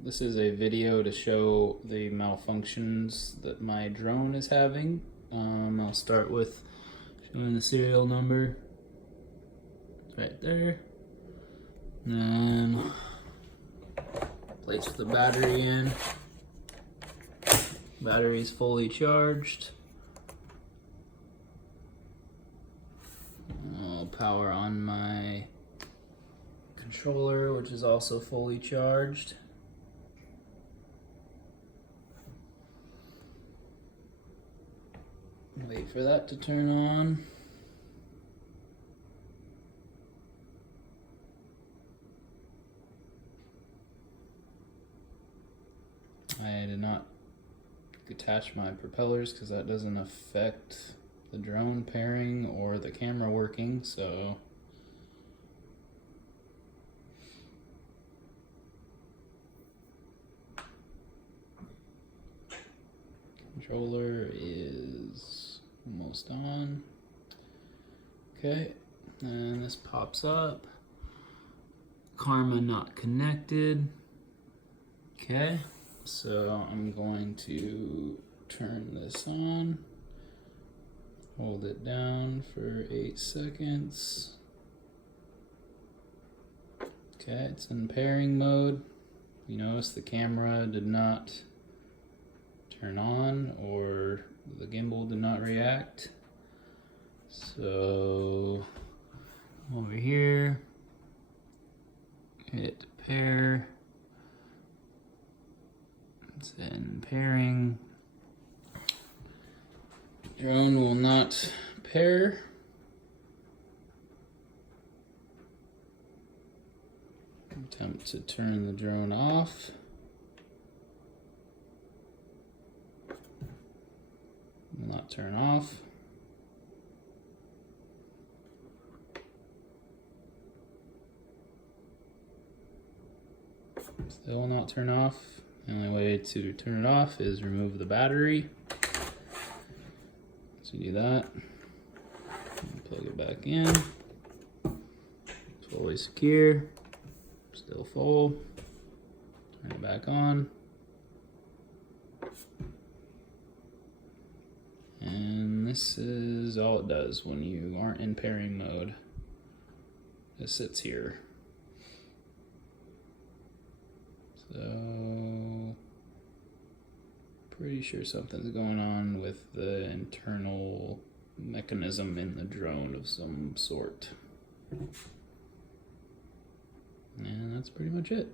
This is a video to show the malfunctions that my drone is having. I'll start with showing the serial number. It's right there. Then place the battery in. Battery is fully charged. I'll power on my controller, which is also fully charged. Wait for that to turn on. I did not attach my propellers because that doesn't affect the drone pairing or the camera working, so controller is almost on. Okay, and this pops up. Karma not connected. Okay, so I'm going to turn this on. Hold it down for 8 seconds. Okay, it's in pairing mode. You notice the camera did not turn on or the gimbal did not react. So over here, hit pair. It's in pairing. Drone will not pair. Attempt to turn the drone off. Will not turn off. Still will not turn off. The only way to turn it off is remove the battery. So do that. Plug it back in. Fully secure. Still full. Turn it back on. And this is all it does when you aren't in pairing mode. It sits here. So, pretty sure something's going on with the internal mechanism in the drone of some sort. And that's pretty much it.